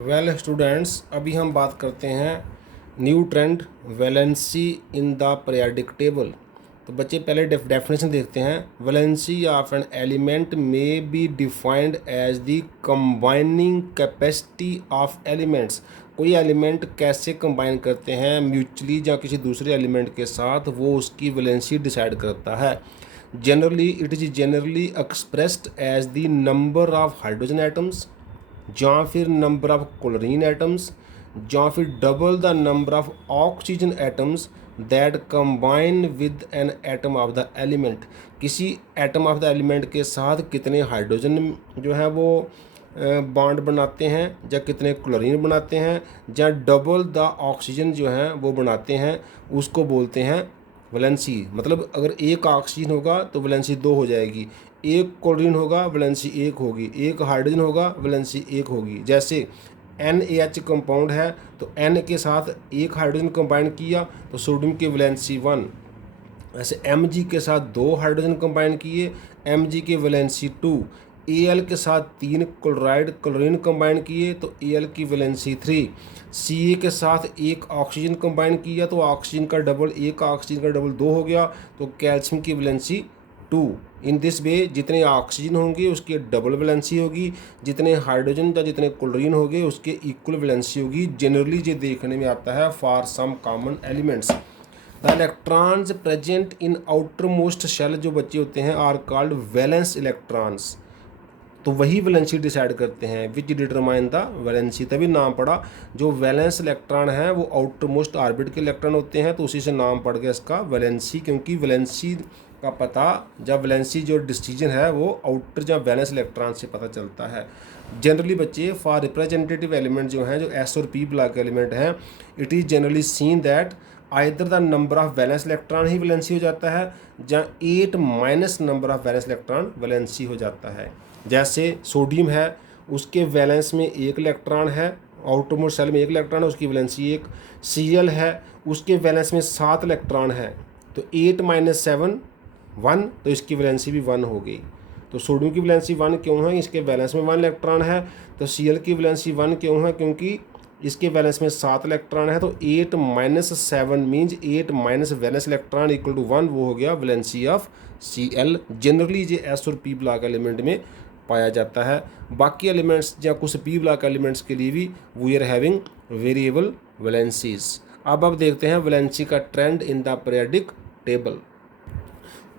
Well students, अभी हम बात करते हैं new trend valency in the periodic table. तो बच्चे पहले डेफिनेशन देखते हैं। वैलेंसी ऑफ एन एलिमेंट में be defined as the combining capacity of elements. कोई एलिमेंट कैसे कंबाइन करते हैं म्यूचुअली या किसी दूसरे एलिमेंट के साथ, वो उसकी वैलेंसी डिसाइड करता है। Generally it is generally expressed as the number of hydrogen atoms, ਜਾਂ फिर नंबर ऑफ क्लोरीन एटम्स, ਜਾਂ फिर double the number of oxygen atoms that combine with an atom of the element. किसी atom of the element के साथ कितने hydrogen जो है वो बॉन्ड बनाते हैं, या कितने क्लोरीन बनाते हैं, या डबल द ऑक्सीजन जो है वो बनाते हैं, उसको बोलते हैं वैलेंसी। मतलब अगर एक ऑक्सीजन होगा तो वैलेंसी 2 हो जाएगी, एक क्लोरीन होगा वैलेंसी 1 होगी, एक हाइड्रोजन होगा वैलेंसी 1 होगी। जैसे NaH कंपाउंड है तो N के साथ एक हाइड्रोजन कंबाइन किया तो सोडियम की वैलेंसी 1। ऐसे Mg के साथ 2 हाइड्रोजन कंबाइन किए, Mg की वैलेंसी 2। Al के साथ 3 क्लोराइड क्लोरीन कंबाइन किए तो Al की वैलेंसी 3। Ca के साथ एक ऑक्सीजन कंबाइन किया तो ऑक्सीजन का डबल, एक ऑक्सीजन का डबल 2 हो गया तो कैल्शियम की वैलेंसी 2। इन दिस वे जितने ऑक्सीजन होंगे उसकी डबल वैलेंसी होगी, जितने हाइड्रोजन या जितने क्लोरीन होंगे उसके इक्वल वैलेंसी होगी। जनरली ये देखने में आता है for some common elements. The electrons present in outermost shell जो बच्चे होते हैं आर कॉल्ड वैलेंस इलेक्ट्रॉन्स। तो वही वैलेंसी डिसाइड करते हैं, विच डिटरमाइन द वैलेंसी, तभी नाम पड़ा। जो वैलेंस इलेक्ट्रॉन है वो आउटर मोस्ट ऑर्बिट के इलेक्ट्रॉन होते हैं, तो उसी से नाम पड़ गया इसका वैलेंसी, क्योंकि वैलेंसी का पता जब वैलेंसी जो डिसीजन है वो आउटर या वैलेंस इलेक्ट्रॉन से पता चलता है। जनरली बच्चे फॉर रिप्रेजेंटेटिव एलिमेंट जो हैं, जो S और P ब्लॉक के एलिमेंट हैं, it is generally seen that either the number of valence electron he valency हो जाता है, या 8 minus number of valence electron valency हो जाता है। जैसे सोडियम है, उसके वैलेंस में 1 इलेक्ट्रॉन है, आउटर मोस्ट शेल में 1 इलेक्ट्रॉन है, उसकी वैलेंसी 1। Cl है, उसके वैलेंस में 7 इलेक्ट्रॉन है, तो 8 माइनस 7 1, तो इसकी वैलेंसी भी 1 हो गई। तो सोडियम की वैलेंसी 1 क्यों है? इसके वैलेंस में 1 इलेक्ट्रॉन है। तो Cl की वैलेंसी 1 क्यों है? क्योंकि इसके वैलेंस में 7 इलेक्ट्रॉन है। तो 8 minus 7 means 8 minus valence electron equal to 1, वो हो गया वैलेंसी ऑफ Cl। जनरली ये S और P ब्लॉक एलिमेंट में पाया जाता है। बाकी एलिमेंट्स या कुछ P ब्लॉक एलिमेंट्स के लिए भी we are having variable valencies. अब देखते हैं वैलेंसी का trend in the periodic table.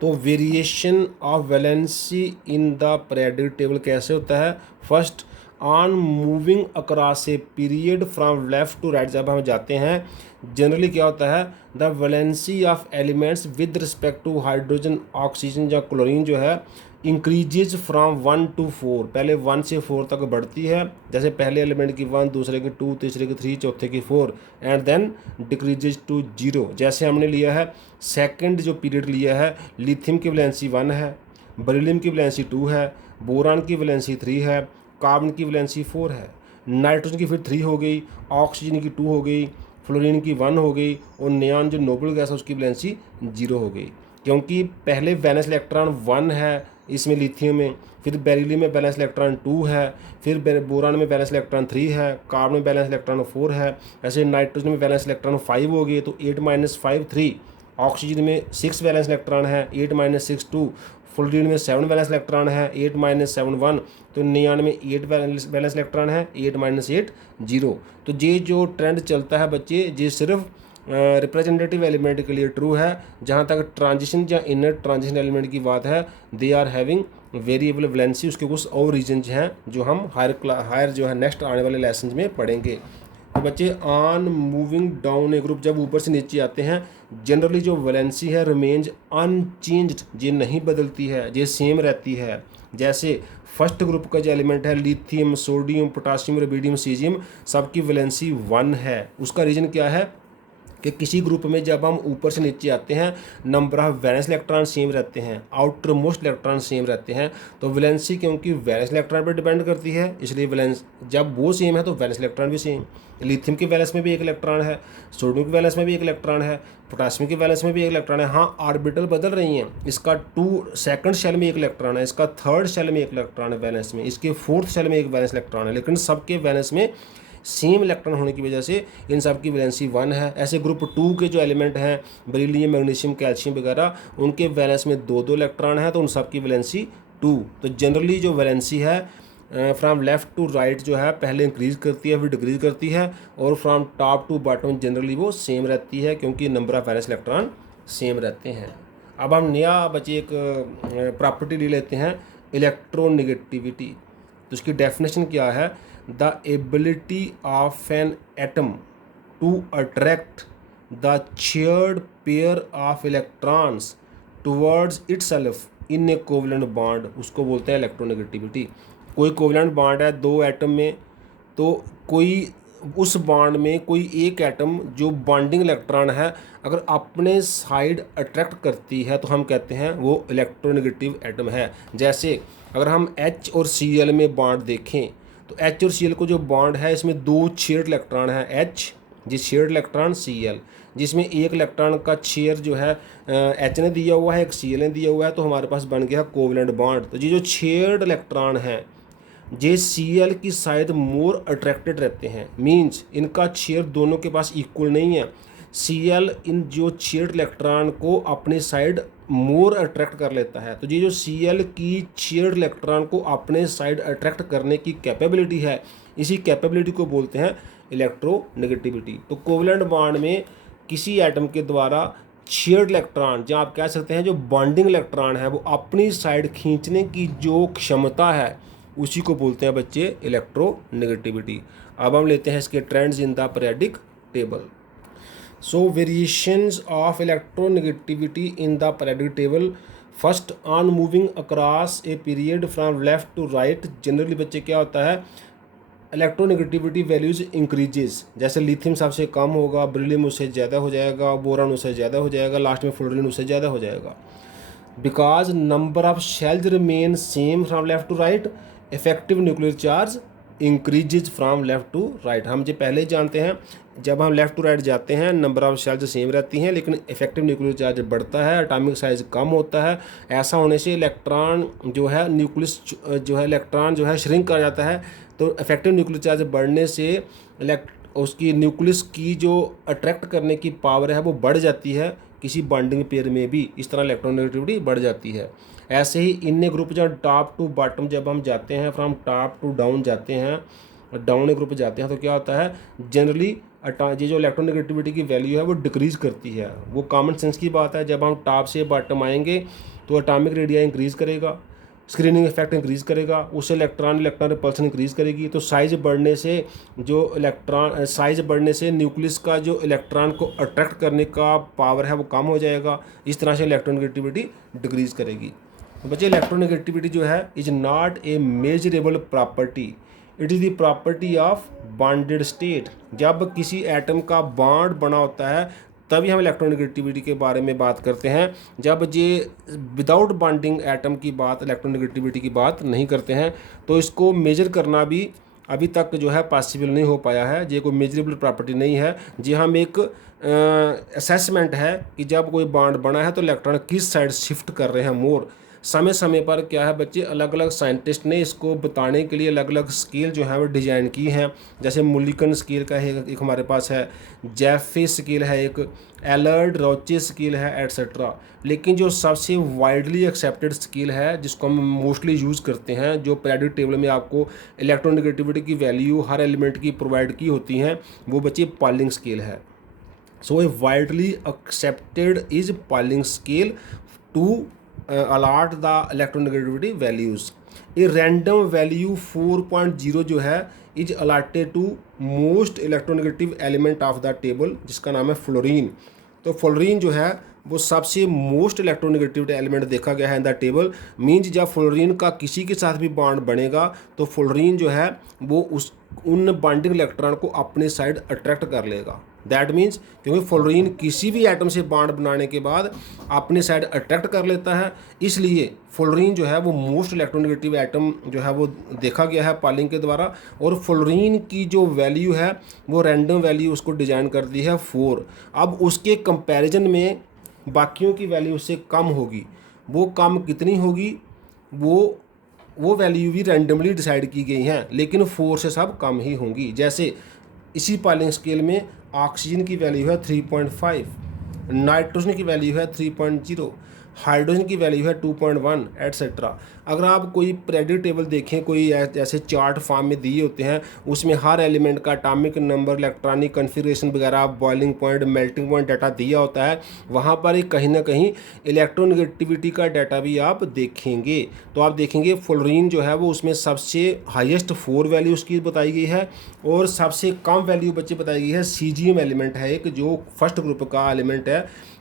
तो variation of valency in the periodic table कैसे होता है? First, on moving across a period from left to right, जब हम जाते हैं जनरली क्या होता है, the valency of elements with respect to hydrogen oxygen या क्लोरीन जो है इंक्रीजेज फ्रॉम 1 to 4। पहले 1 से 4 तक बढ़ती है, जैसे पहले एलिमेंट की 1, दूसरे की 2, तीसरे की 3, चौथे की 4, एंड देन डिक्रीजेज टू 0। जैसे हमने लिया है सेकंड जो पीरियड लिया है, लिथियम की वैलेंसी 1 है, बेरिलियम की वैलेंसी 2 है, बोरान की वैलेंसी 3 है, कार्बन की वैलेंसी 4 है, नाइट्रोजन की फिर 3 हो गई, ऑक्सीजन की 2 हो गई, फ्लोरीन की 1 हो गई, और नियॉन जो नोबल गैस है उसकी वैलेंसी 0 हो गई। क्योंकि पहले वैलेंस इलेक्ट्रॉन 1 है इसमें लिथियम में, फिर बेरिलियम में बैलेंस इलेक्ट्रॉन 2 है, फिर बोरान में बैलेंस इलेक्ट्रॉन 3 है, कार्बन में बैलेंस इलेक्ट्रॉन 4 है, ऐसे नाइट्रोजन में बैलेंस इलेक्ट्रॉन 5 हो गए तो 8 माइनस 5 3। ऑक्सीजन में 6 बैलेंस इलेक्ट्रॉन है, 8 माइनस 6 2। फ्लोरीन में 7 बैलेंस इलेक्ट्रॉन है, 8 माइनस 7 1। तो नियॉन में 8 बैलेंस इलेक्ट्रॉन है, 8 माइनस 8 0। तो ये जो ट्रेंड चलता है बच्चे, ये सिर्फ रिप्रेजेंटेटिव एलिमेंट के लिए ट्रू है। जहाँ तक ट्रांजिशन या इनर ट्रांजिशन एलिमेंट की बात है, they are having variable valency. उसके कुछ और रीजन्स हैं जो हम हायर जो है नेक्स्ट आने वाले लेसन में पढ़ेंगे। तो बच्चे on moving down A group, जब ऊपर से नीचे आते हैं जनरली जो वैलेंसी है रिमेन्स अनचेंज्ड, ये नहीं बदलती है, ये सेम रहती है। जैसे फर्स्ट ग्रुप का जो एलिमेंट है lithium, sodium, potassium, rubidium, caesium, सबकी वैलेंसी 1 है। उसका रीज़न क्या है कि किसी ग्रुप में जब हम ऊपर से नीचे आते हैं number of valence electron same रहते हैं, आउटर मोस्ट इलेक्ट्रॉन सेम रहते हैं। तो वैलेंसी क्योंकि वैलेंस इलेक्ट्रॉन पर डिपेंड करती है, इसलिए वैलेंस जब वो सेम है तो वैलेंस इलेक्ट्रॉन भी सेम। लिथियम की वैलेंस में भी 1 इलेक्ट्रॉन है, सोडियम की वैलेंस में भी 1 इलेक्ट्रॉन है, पोटासियम की वैलेंस में भी 1 इलेक्ट्रॉन है। हाँ, ऑर्बिटल बदल रही हैं, इसका 2 सेकंड शेल में 1 इलेक्ट्रॉन है, इसका थर्ड शेल में 1 इलेक्ट्रॉन है वैलेंस में, इसके फोर्थ शेल में 1 वैलेंस इलेक्ट्रॉन है, लेकिन सबके वैलेंस में सेम इलेक्ट्रॉन होने की वजह से इन सब की वैलेंसी 1 है। ऐसे ग्रुप 2 के जो एलिमेंट हैं बेरिलियम, मैग्नीशियम, कैल्शियम वगैरह, उनके वैलेंस में 2 इलेक्ट्रॉन है, तो उन सब की वैलेंसी 2। तो जनरली जो वैलेंसी है फ्रॉम लेफ़्ट टू राइट जो है पहले इंक्रीज़ करती है फिर डिक्रीज़ करती है, और from top to bottom generally वो सेम रहती है, क्योंकि number of valence electron same रहते हैं। अब हम नया बच्चे एक प्रॉपर्टी ले लेते हैं, इलेक्ट्रोनेगेटिविटी। तो उसकी डेफिनेशन क्या है? The ability of an atom to attract the shared pair of electrons towards itself in a covalent bond, उसको बोलते हैं इलेक्ट्रोनेगेटिविटी। कोई कोवलेंट बॉन्ड है 2 एटम में, तो कोई उस बॉन्ड में कोई एक एटम जो बॉन्डिंग इलेक्ट्रॉन है अगर अपने साइड अट्रैक्ट करती है तो हम कहते हैं वो इलेक्ट्रोनेगेटिव एटम है। जैसे अगर हम H और Cl में बॉन्ड देखें तो H और Cl को जो बॉन्ड है इसमें 2 शेयर्ड इलेक्ट्रॉन है, H जिस शेयर्ड इलेक्ट्रॉन Cl, जिसमें एक इलेक्ट्रॉन का शेयर जो है H ने दिया हुआ है, एक Cl ने दिया हुआ है, तो हमारे पास बन गया कोवलेंट बॉन्ड। तो ये जो शेयर्ड इलेक्ट्रॉन है ये Cl की साइड मोर अट्रैक्टेड रहते हैं, मींस इनका शेयर दोनों के पास इक्वल नहीं है। Cl इन जो शेयर्ड इलेक्ट्रॉन को अपने साइड मोर अट्रैक्ट कर लेता है, तो ये जो Cl की शेयर्ड इलेक्ट्रॉन को अपने साइड अट्रैक्ट करने की कैपेबिलिटी है, इसी कैपेबिलिटी को बोलते हैं इलेक्ट्रोनेगेटिविटी। तो कोवलेंट बॉन्ड में किसी एटम के द्वारा शेयर्ड इलेक्ट्रॉन, जहाँ आप कह सकते हैं जो बॉन्डिंग इलेक्ट्रॉन है वो अपनी साइड खींचने की जो क्षमता है उसी को बोलते हैं बच्चे इलेक्ट्रोनेगेटिविटी। अब हम लेते हैं इसके trends in the periodic table. So variations of electronegativity in the periodic table, first on moving across a period from left to right. Generally बच्चे क्या होता है, इलेक्ट्रोनेगेटिविटी वैल्यूज़ इंक्रीजेस, जैसे लिथियम सबसे कम होगा, बेरिलियम उससे ज़्यादा हो जाएगा, बोरान उससे ज़्यादा हो जाएगा, लास्ट में फ्लोरीन उससे ज़्यादा हो जाएगा। Because number of shells remain same from left to right, effective nuclear charge increases from left to right. हम जो पहले जानते हैं जब हम लेफ़्ट टू राइट जाते हैं नंबर ऑफ शेल्स सेम रहती हैं, लेकिन इफेक्टिव न्यूक्लियर चार्ज बढ़ता है, एटॉमिक साइज कम होता है। ऐसा होने से इलेक्ट्रॉन जो है न्यूक्लियस जो है इलेक्ट्रॉन जो है श्रिंक कर जाता है, तो इफेक्टिव न्यूक्लियर चार्ज बढ़ने से उसकी न्यूक्लियस की जो अट्रैक्ट करने की पावर है वो बढ़ जाती है किसी बॉन्डिंग पेयर में भी, इस तरह इलेक्ट्रोनेगेटिविटी बढ़ जाती है। ऐसे ही इन ग्रुप जब टॉप टू बॉटम जब हम जाते हैं, फ्रॉम टॉप टू डाउन जाते हैं, डाउन ग्रुप जाते हैं, तो क्या होता है जनरली ये जो इलेक्ट्रोनेगेटिविटी की वैल्यू है वो डिक्रीज़ करती है। वो कॉमन सेंस की बात है, जब हम टॉप से बॉटम आएंगे तो एटॉमिक रेडिया इंक्रीज़ करेगा, स्क्रीनिंग इफेक्ट इंक्रीज़ करेगा, उससे इलेक्ट्रॉन रिपल्सन इंक्रीज़ करेगी, तो साइज़ बढ़ने से साइज़ बढ़ने से न्यूक्लियस का जो इलेक्ट्रॉन को अट्रैक्ट करने का पावर है वो कम हो जाएगा। इस तरह से इलेक्ट्रोनेगेटिविटी डिक्रीज़ करेगी। तो बच्चे इलेक्ट्रोनेगेटिविटी जो है is not a measurable property, it is the property of bonded state. जब किसी एटम का बॉन्ड बना होता है तभी हम इलेक्ट्रोनेगेटिविटी के बारे में बात करते हैं। जब ये विदाउट बॉन्डिंग एटम की बात, इलेक्ट्रोनेगेटिविटी की बात नहीं करते हैं, तो इसको मेजर करना भी अभी तक जो है पॉसिबल नहीं हो पाया है। ये कोई मेजरेबल प्रॉपर्टी नहीं है। जी हम एक असेसमेंट है कि जब कोई बॉन्ड बना है तो इलेक्ट्रॉन किस साइड शिफ्ट कर रहे हैं मोर। समय समय पर क्या है बच्चे, अलग अलग साइंटिस्ट ने इसको बताने के लिए अलग अलग स्केल जो है वो डिज़ाइन की हैं। जैसे मुलिकन स्केल का है एक हमारे पास है, जैफे स्केल है एक, एलर्ड रोचे स्केल है, एट्सेट्रा। लेकिन जो सबसे वाइडली एक्सेप्टेड स्केल है जिसको हम मोस्टली यूज़ करते हैं, जो पीरियोडिक टेबल में आपको इलेक्ट्रोनेगेटिविटी की वैल्यू हर एलिमेंट की प्रोवाइड की होती हैं, वो बच्चे पॉलिंग स्केल है। So a widely accepted is Pauling scale to allot the electronegativity values. A random value 4.0 जो है is allotted to most electronegative element of the table, जिसका नाम है फ्लोरीन। तो फ्लोरीन जो है वो सबसे मोस्ट इलेक्ट्रोनेगेटिव एलिमेंट देखा गया है इन द टेबल। मीन्स जब फ्लोरीन का किसी के साथ भी बॉन्ड बनेगा तो फ्लोरीन जो है वो उन बॉन्डिंग इलेक्ट्रॉन को अपने साइड अट्रैक्ट कर लेगा। दैट मीन्स क्योंकि फ्लोरीन किसी भी एटम से बॉन्ड बनाने के बाद अपने साइड अट्रैक्ट कर लेता है, इसलिए फ्लोरीन जो है वो मोस्ट इलेक्ट्रोनेगेटिव एटम जो है वो देखा गया है पॉलिंग के द्वारा। और फ्लोरीन की जो वैल्यू है वो रैंडम वैल्यू उसको डिज़ाइन कर दी है 4। अब उसके कंपैरिजन में बाकियों की वैल्यू उससे कम होगी। वो कम कितनी होगी, वो वो वैल्यू भी रैंडमली डिसाइड की गई हैं, लेकिन 4 से सब कम ही होंगी। जैसे इसी पॉलिंग स्केल में ऑक्सीजन की वैल्यू है 3.5, नाइट्रोजन की वैल्यू है 3.0, हाइड्रोजन की वैल्यू है 2.1 एट्सेट्रा। अगर आप कोई पीरियोडिक टेबल देखें, कोई ऐसे चार्ट फॉर्म में दिए होते हैं, उसमें हर एलिमेंट का एटॉमिक नंबर, इलेक्ट्रॉनिक कन्फिगरेशन वगैरह, boiling point, melting point data दिया होता है, वहाँ पर एक कहीं ना कहीं इलेक्ट्रोनेगेटिविटी का डाटा भी आप देखेंगे। तो आप देखेंगे फ्लोरीन जो है वो उसमें सबसे हाईएस्ट 4 वैल्यू उसकी बताई गई है, और सबसे कम वैल्यू बच्चे बताई गई है सीजीएम एलिमेंट है एक, जो फर्स्ट ग्रुप का एलिमेंट है।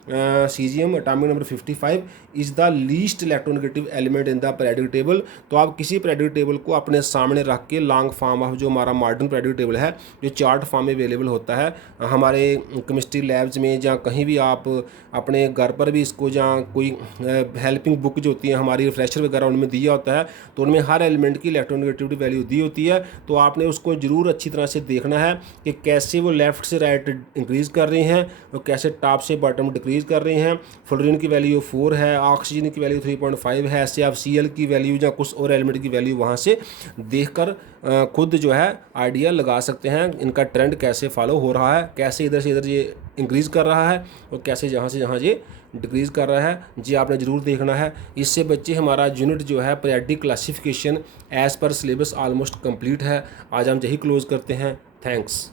Caesium atomic number 55 is the least electronegative element in the periodic table. तो आप किसी पीरियोडिक टेबल को अपने सामने रख के लॉन्ग फॉर्म ऑफ जो हमारा मॉडर्न पीरियोडिक टेबल है, जो चार्ट फॉर्म में अवेलेबल होता है हमारे केमिस्ट्री लैब्स में, या कहीं भी आप अपने घर पर भी इसको, जहाँ कोई हेल्पिंग बुक जो होती है हमारी रिफ्रेशर वगैरह उनमें दिया होता है, तो उनमें हर एलिमेंट की इलेक्ट्रोनेगेटिविटी वैल्यू दी होती है। तो आपने उसको ज़रूर अच्छी तरह से देखना है कि कैसे वो लेफ़्ट से राइट इंक्रीज़ कर रही हैं और कैसे टॉप से बॉटम डिक्रीज़ कर रही हैं। फ्लोरीन की वैल्यू 4 है, ऑक्सीजन की वैल्यू 3.5 है। ऐसे आप Cl की वैल्यू या कुछ और एलिमेंट की वैल्यू वहाँ से देखकर खुद जो है आइडिया लगा सकते हैं इनका ट्रेंड कैसे फॉलो हो रहा है, कैसे इधर से इधर ये इंक्रीज़ कर रहा है और कैसे जहाँ से जहाँ ये डिक्रीज़ कर रहा है। जी आपने ज़रूर देखना है। इससे बच्चे हमारा यूनिट जो है periodic classification as per syllabus almost complete है। आज हम यही क्लोज़ करते हैं। थैंक्स।